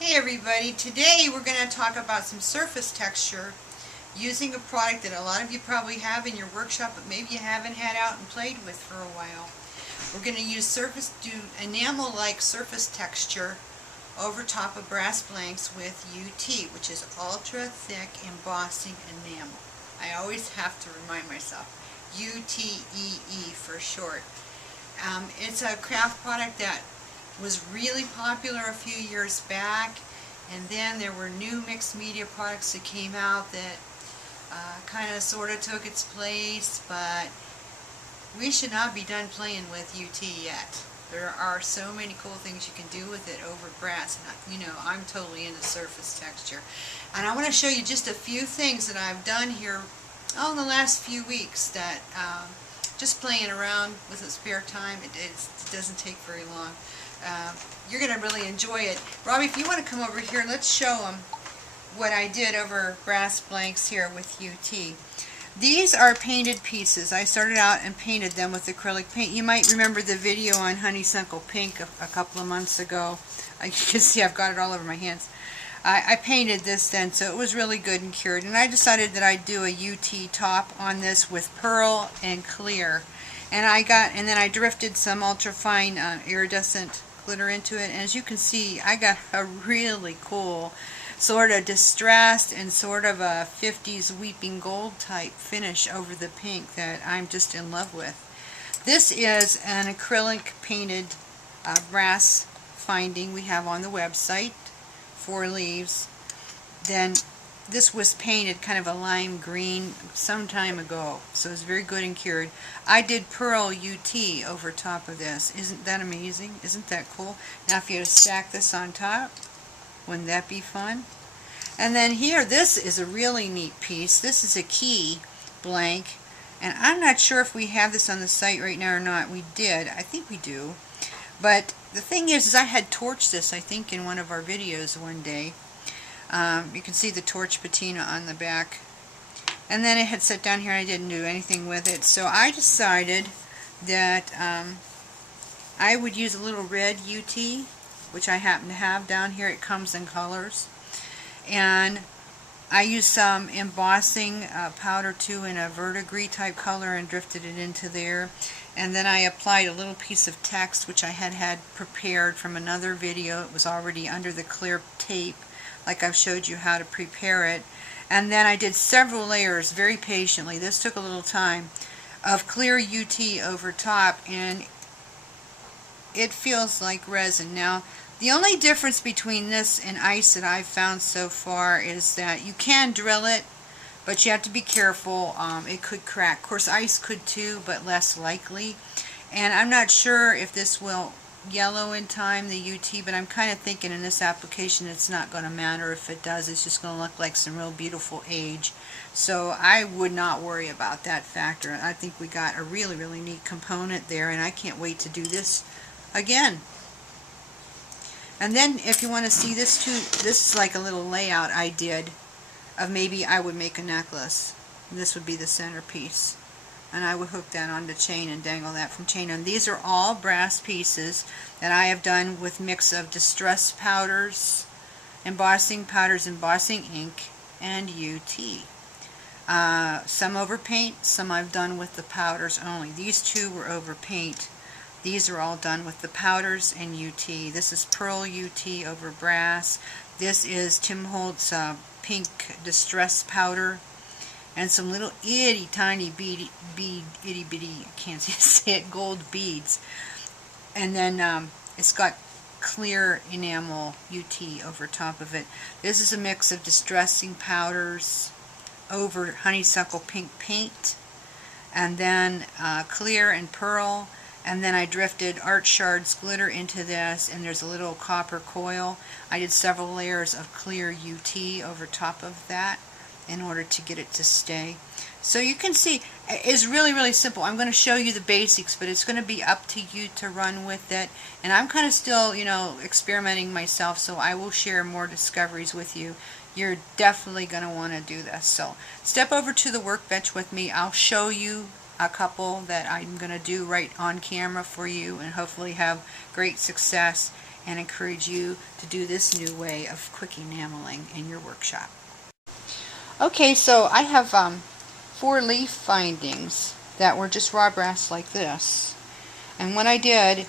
Hey everybody, today we're going to talk about some surface texture using a product that a lot of you probably have in your workshop but maybe you haven't had out and played with for a while. We're going to do enamel-like surface texture over top of brass blanks with UTEE, which is ultra thick embossing enamel. I always have to remind myself, UTEE for short. It's a craft product that was really popular a few years back, and then there were new mixed media products that came out that kind of sort of took its place, but we should not be done playing with UTEE yet. There are so many cool things you can do with it over brass, and I'm totally into surface texture. And I want to show you just a few things that I've done here in the last few weeks that just playing around with a spare time. It doesn't take very long. You're going to really enjoy it. Robbie, if you want to come over here, let's show them what I did over brass blanks here with UTEE. These are painted pieces. I started out and painted them with acrylic paint. You might remember the video on honeysuckle pink a couple of months ago. You can see I've got it all over my hands. I painted this then, so it was really good and cured. And I decided that I'd do a UTEE top on this with pearl and clear. And then I drifted some ultrafine iridescent glitter into it. And as you can see, I got a really cool sort of distressed and sort of a 50s weeping gold type finish over the pink that I'm just in love with. This is an acrylic painted brass finding we have on the website, 4 leaves. Then this was painted kind of a lime green some time ago, so it's very good and cured. I did pearl UTEE over top of this. Isn't that amazing? Isn't that cool? Now if you stack this on top, wouldn't that be fun? And then here, this is a really neat piece. This is a key blank, and I'm not sure if we have this on the site right now or not. We did. I think we do. But the thing is I had torched this, I think, in one of our videos one day. You can see the torch patina on the back. And then it had set down here and I didn't do anything with it. So I decided that I would use a little red UTEE, which I happen to have down here. It comes in colors. And I used some embossing powder too in a verdigris type color and drifted it into there. And then I applied a little piece of text which I had prepared from another video. It was already under the clear tape, like I've showed you how to prepare it. And then I did several layers very patiently. This took a little time, of clear UTEE over top, and it feels like resin. Now, the only difference between this and ice that I've found so far is that you can drill it, but you have to be careful. It could crack. Of course, ice could too, but less likely. And I'm not sure if this will yellow in time, the UTEE, but I'm kind of thinking in this application it's not going to matter if it does. It's just going to look like some real beautiful age. So I would not worry about that factor. I think we got a really, really neat component there, and I can't wait to do this again. And then if you want to see this too, this is like a little layout I did of maybe I would make a necklace. This would be the centerpiece. And I would hook that on the chain and dangle that from chain. And these are all brass pieces that I have done with mix of distress powders, embossing powders, embossing ink, and UTEE. Some over paint, some I've done with the powders only. These two were over paint. These are all done with the powders and UTEE. This is pearl UTEE over brass. This is Tim Holtz pink distress powder. And some little itty tiny itty bitty, I can't say it, gold beads. And then it's got clear enamel UTEE over top of it. This is a mix of distressing powders over honeysuckle pink paint, and then clear and pearl. And then I drifted Art Shards glitter into this, and there's a little copper coil. I did several layers of clear UTEE over top of that in order to get it to stay. So you can see it's really, really simple. I'm going to show you the basics, but it's going to be up to you to run with it. And I'm kind of still, experimenting myself, so I will share more discoveries with you. You're definitely going to want to do this. So step over to the workbench with me. I'll show you a couple that I'm going to do right on camera for you and hopefully have great success. and encourage you to do this new way of quick enameling in your workshop. Okay, so I have 4 leaf findings that were just raw brass like this. And what I did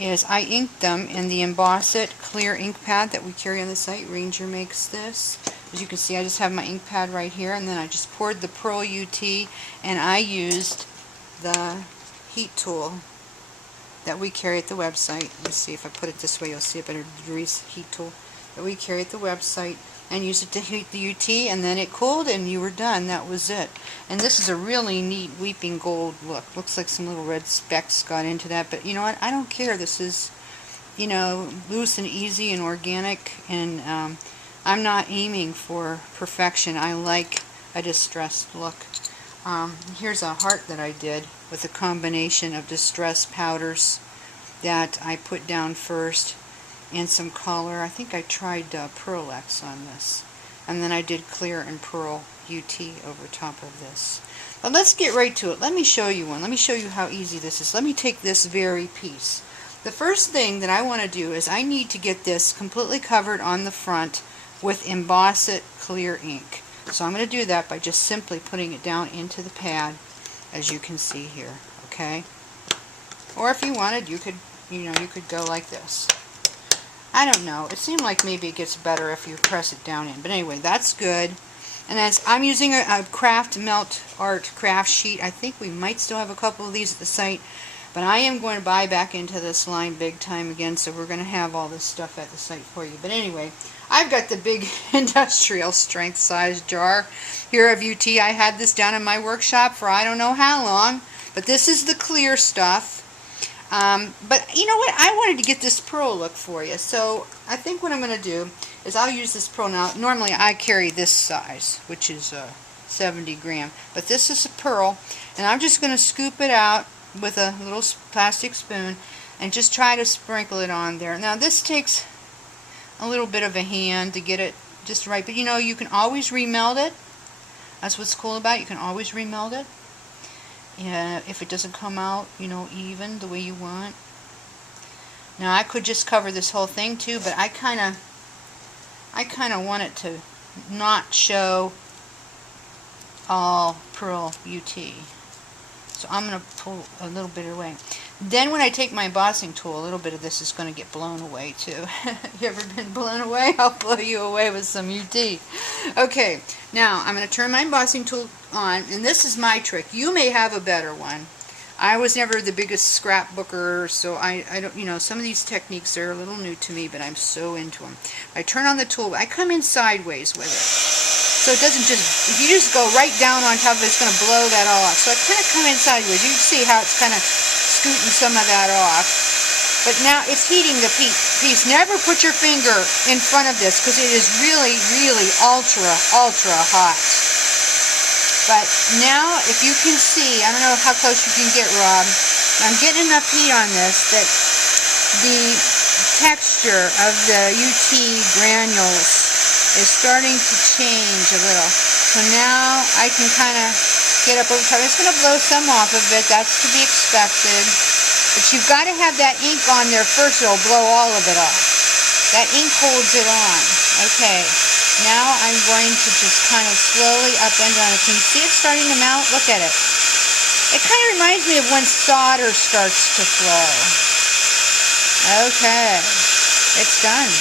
is I inked them in the Emboss It clear ink pad that we carry on the site. Ranger makes this. As you can see, I just have my ink pad right here, and then I just poured the Pearl UTEE, and I used the heat tool that we carry at the website. Let's see if I put it this way, you'll see a better degrees heat tool that we carry at the website, and use it to heat the UTEE, and then it cooled and you were done. That was it. And this is a really neat weeping gold look. Looks like some little red specks got into that, but you know what, I don't care. This is, you know, loose and easy and organic, and I'm not aiming for perfection. I like a distressed look. Here's a heart that I did with a combination of distress powders that I put down first, and some color. I think I tried Pearl X on this, and then I did clear and Pearl UTEE over top of this. But let's get right to it. Let me show you one. Let me show you how easy this is. Let me take this very piece. The first thing that I want to do is I need to get this completely covered on the front with Emboss It clear ink. So I'm going to do that by just simply putting it down into the pad, as you can see here. Okay? Or if you wanted, you could, you could go like this. I don't know. It seemed like maybe it gets better if you press it down in. But anyway, that's good. And as I'm using a craft melt art craft sheet, I think we might still have a couple of these at the site. But I am going to buy back into this line big time again, so we're going to have all this stuff at the site for you. But anyway, I've got the big industrial strength size jar here of UTEE. I had this down in my workshop for I don't know how long. But this is the clear stuff. But you know what? I wanted to get this pearl look for you. So I think what I'm going to do is I'll use this pearl. Now, normally I carry this size, which is 70 gram. But this is a pearl. And I'm just going to scoop it out with a little plastic spoon and just try to sprinkle it on there. Now, this takes a little bit of a hand to get it just right. But you know, you can always remelt it. That's what's cool about it. You can always remelt it. If it doesn't come out, you know, even the way you want. Now I could just cover this whole thing too, but I kind of want it to not show all Pearl UTEE. So I'm going to pull a little bit away. Then when I take my embossing tool, a little bit of this is going to get blown away too. You ever been blown away? I'll blow you away with some UTEE. Okay, now I'm going to turn my embossing tool on, and this is my trick. You may have a better one. I was never the biggest scrapbooker, so I don't, you know, some of these techniques are a little new to me, but I'm so into them. I turn on the tool, I come in sideways with it. So it doesn't just, if you just go right down on top of it, it's going to blow that all off. So I kind of come in sideways. You can see how it's kind of scooting some of that off. But now it's heating the piece. Never put your finger in front of this because it is really, really ultra hot. But now, if you can see, I don't know how close you can get, Rob, I'm getting enough heat on this that the texture of the UTEE granules is starting to change a little. So now I can kind of get up over top. It's going to blow some off of it. That's to be expected. But you've got to have that ink on there first. It'll blow all of it off. That ink holds it on. Okay. Now I'm going to just kind of slowly up and down. Can you see it starting to melt? Look at it. It kind of reminds me of when solder starts to flow. Okay. It's done.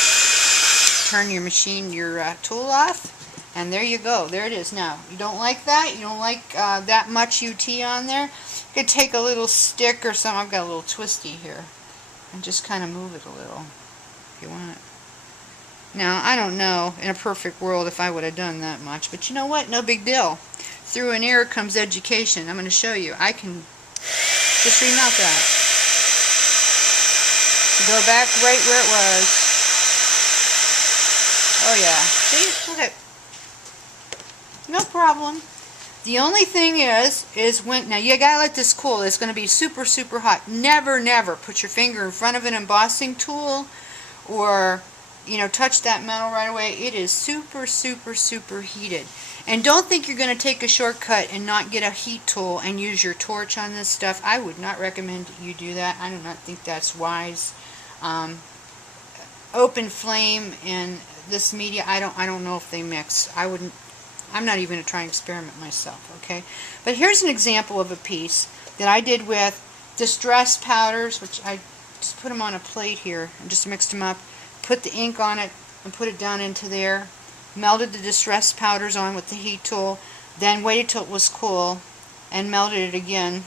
Turn your machine, your tool off, and there you go. There it is. Now, you don't like that? You don't like that much UTEE on there? You could take a little stick or something. I've got a little twisty here, and just kind of move it a little if you want. Now, I don't know in a perfect world if I would have done that much, but you know what? No big deal. Through an error comes education. I'm going to show you. I can just remelt that. So go back right where it was. Oh yeah, see, look at, no problem. The only thing is when, now you gotta let this cool. It's gonna be super hot. Never put your finger in front of an embossing tool or, you know, touch that metal right away. It is super heated. And don't think you're gonna take a shortcut and not get a heat tool and use your torch on this stuff. I would not recommend you do that. I do not think that's wise. open flame and this media, I don't know if they mix. I'm not even going to try and experiment myself, okay? But here's an example of a piece that I did with distress powders, which I just put them on a plate here and just mixed them up, put the ink on it and put it down into there, melted the distress powders on with the heat tool, then waited till it was cool and melted it again,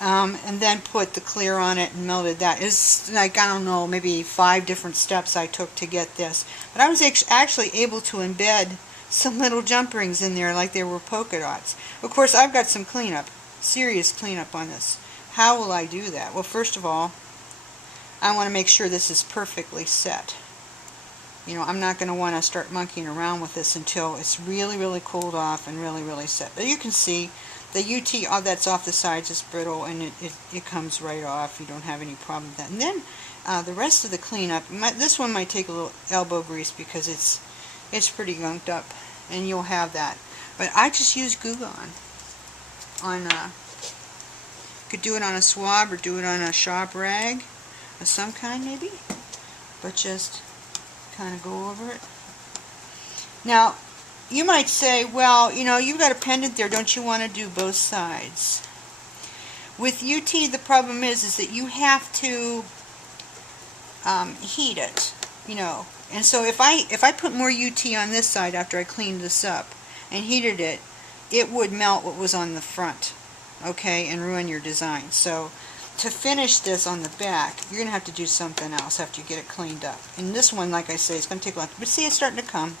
and then put the clear on it and melted that. It's like, I don't know, maybe 5 different steps I took to get this. But I was actually able to embed some little jump rings in there like they were polka dots. Of course, I've got some cleanup, serious cleanup on this. How will I do that? Well, first of all, I want to make sure this is perfectly set. You know, I'm not going to want to start monkeying around with this until it's really, really cooled off and really, really set. But you can see the UTEE, all that's off the sides is brittle, and it comes right off. You don't have any problem with that. And then the rest of the cleanup, this one might take a little elbow grease because it's pretty gunked up, and you'll have that. But I just use Goo Gone on. Could do it on a swab or do it on a shop rag of some kind, maybe. But just kind of go over it. Now, you might say, well, you know, you've got a pendant there, don't you want to do both sides? With UTEE, the problem is that you have to heat it, you know. And so if I put more UTEE on this side after I cleaned this up and heated it, it would melt what was on the front, okay, and ruin your design. So to finish this on the back, you're going to have to do something else after you get it cleaned up. And this one, like I say, it's going to take a lot. But see, it's starting to come.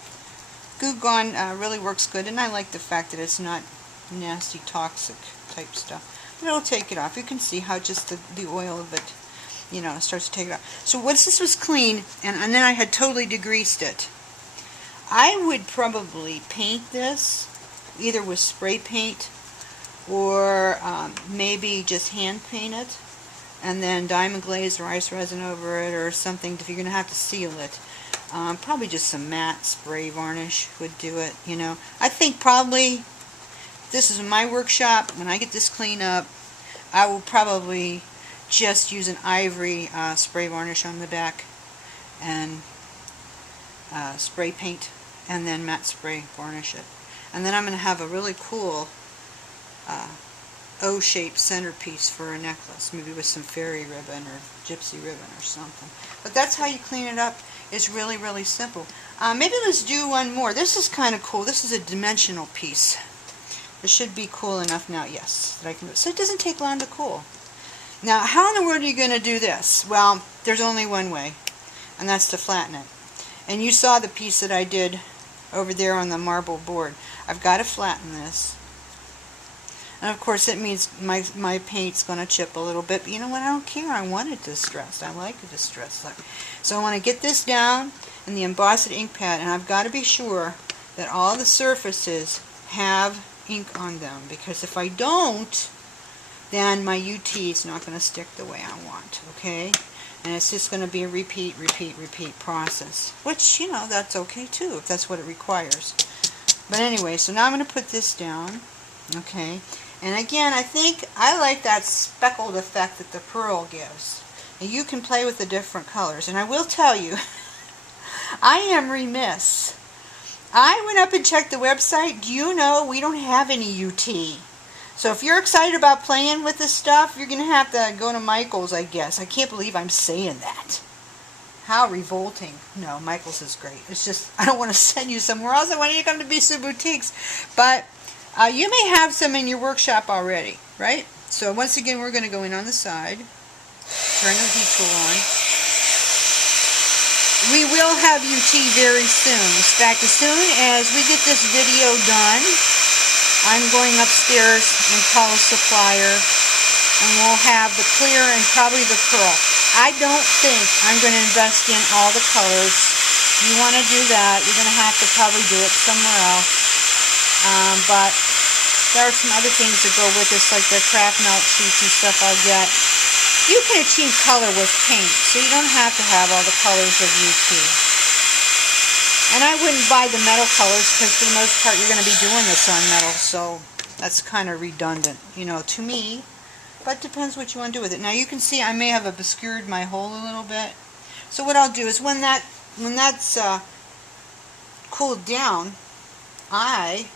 Goo Gone really works good, and I like the fact that it's not nasty, toxic type stuff. But it'll take it off. You can see how just the oil of it, you know, starts to take it off. So once this was clean, and then I had totally degreased it, I would probably paint this either with spray paint or maybe just hand paint it and then diamond glaze or ice resin over it or something if you're going to have to seal it. Probably just some matte spray varnish would do it, you know. I think probably, this is in my workshop, when I get this clean up, I will probably just use an ivory spray varnish on the back and spray paint and then matte spray varnish it. And then I'm going to have a really cool O-shaped centerpiece for a necklace, maybe with some fairy ribbon or gypsy ribbon or something. But that's how you clean it up. It's really, really simple. Maybe let's do one more. This is kind of cool. This is a dimensional piece. It should be cool enough now, yes, that I can do it. So it doesn't take long to cool. Now, how in the world are you going to do this? Well, there's only one way, and that's to flatten it. And you saw the piece that I did over there on the marble board. I've got to flatten this. And of course it means my paint's going to chip a little bit, but you know what, I don't care. I want it distressed. I like a distressed look. So I want to get this down in the embossed ink pad, and I've got to be sure that all the surfaces have ink on them, because if I don't, then my UTEE is not going to stick the way I want, okay? And it's just going to be a repeat, repeat, repeat process, which, you know, that's okay too, if that's what it requires. But anyway, so now I'm going to put this down, okay? And again, I think I like that speckled effect that the pearl gives. And you can play with the different colors. And I will tell you, I am remiss. I went up and checked the website. Do you know we don't have any UTEE? So if you're excited about playing with this stuff, you're going to have to go to Michael's, I guess. I can't believe I'm saying that. How revolting. No, Michael's is great. It's just, I don't want to send you somewhere else. I want you to come to Bisa Boutiques. But you may have some in your workshop already, right? So once again, we're going to go in on the side. Turn the heat tool on. We will have UTEE very soon. In fact, as soon as we get this video done, I'm going upstairs and call a supplier, and we'll have the clear and probably the pearl. I don't think I'm going to invest in all the colors. If you want to do that, you're going to have to probably do it somewhere else. But there are some other things that go with this, like the craft melt sheets and stuff I'll get. You can achieve color with paint, so you don't have to have all the colors of UTEE. And I wouldn't buy the metal colors, because for the most part you're going to be doing this on metal, so that's kind of redundant, you know, to me. But it depends what you want to do with it. Now you can see I may have obscured my hole a little bit. So what I'll do is when that's cooled down, I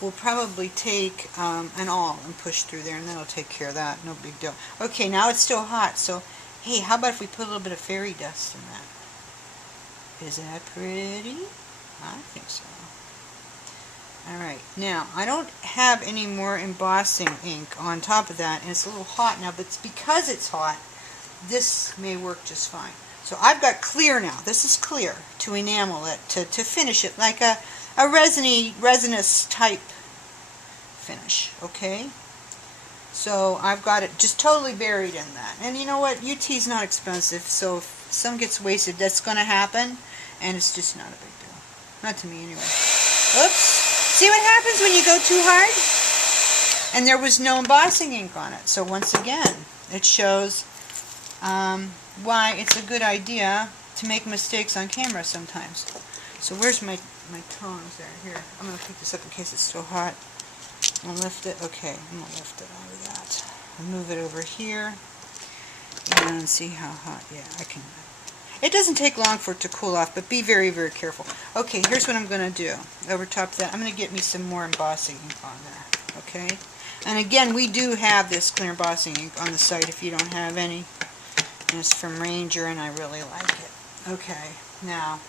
will probably take an awl and push through there, and that'll take care of that. No big deal. Okay, now it's still hot, so hey, how about if we put a little bit of fairy dust in that? Is that pretty? I think so. Alright, now I don't have any more embossing ink on top of that, and it's a little hot now, but it's because it's hot, this may work just fine. So I've got clear now. This is clear to enamel it, to finish it like a resinous type finish, okay? So I've got it just totally buried in that. And you know what? UTEE is not expensive, so if some gets wasted, that's going to happen, and it's just not a big deal. Not to me anyway. Oops. See what happens when you go too hard? And there was no embossing ink on it. So once again, it shows why it's a good idea to make mistakes on camera sometimes. So where's my tongs there? Here, I'm going to pick this up in case it's still hot. I'm going to lift it. Okay, I'm going to lift it out of that. I'll move it over here and see how hot. Yeah, I can. It doesn't take long for it to cool off, but be very, very careful. Okay, here's what I'm going to do. Over top of that, I'm going to get me some more embossing ink on there. Okay? And again, we do have this clear embossing ink on the site if you don't have any. And it's from Ranger, and I really like it. Okay, now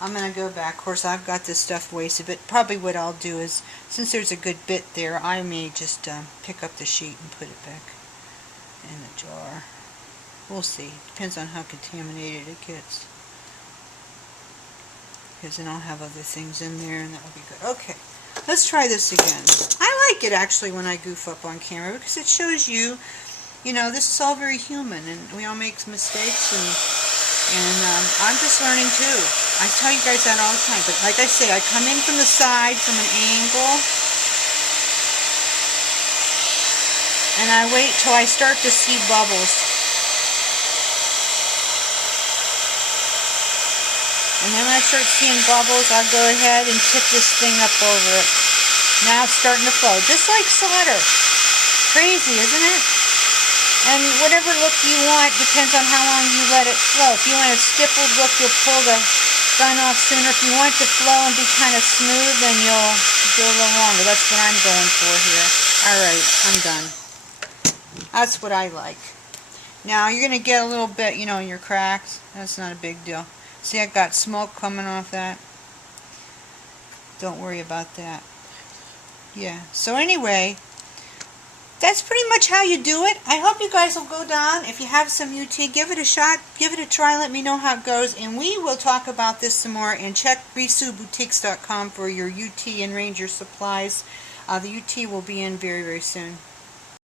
I'm going to go back. Of course, I've got this stuff wasted, but probably what I'll do is, since there's a good bit there, I may just pick up the sheet and put it back in the jar. We'll see. Depends on how contaminated it gets. Because then I'll have other things in there, and that will be good. Okay, let's try this again. I like it actually when I goof up on camera, because it shows you, you know, this is all very human, and we all make mistakes, and I'm just learning too. I tell you guys that all the time, but like I say, I come in from the side, from an angle, and I wait till I start to see bubbles. And then when I start seeing bubbles, I'll go ahead and tip this thing up over it. Now it's starting to flow, just like solder. Crazy, isn't it? And whatever look you want depends on how long you let it flow. If you want a stippled look, you'll pull the gun off sooner. If you want it to flow and be kind of smooth, then you'll go a little longer. That's what I'm going for here. Alright, I'm done. That's what I like. Now, you're going to get a little bit, you know, in your cracks. That's not a big deal. See, I got smoke coming off that. Don't worry about that. Yeah, so anyway, that's pretty much how you do it. I hope you guys will go down. If you have some UTEE, give it a shot, give it a try, let me know how it goes, and we will talk about this some more. And check RisuBoutiques.com for your UTEE and Ranger supplies. The UTEE will be in very, very soon.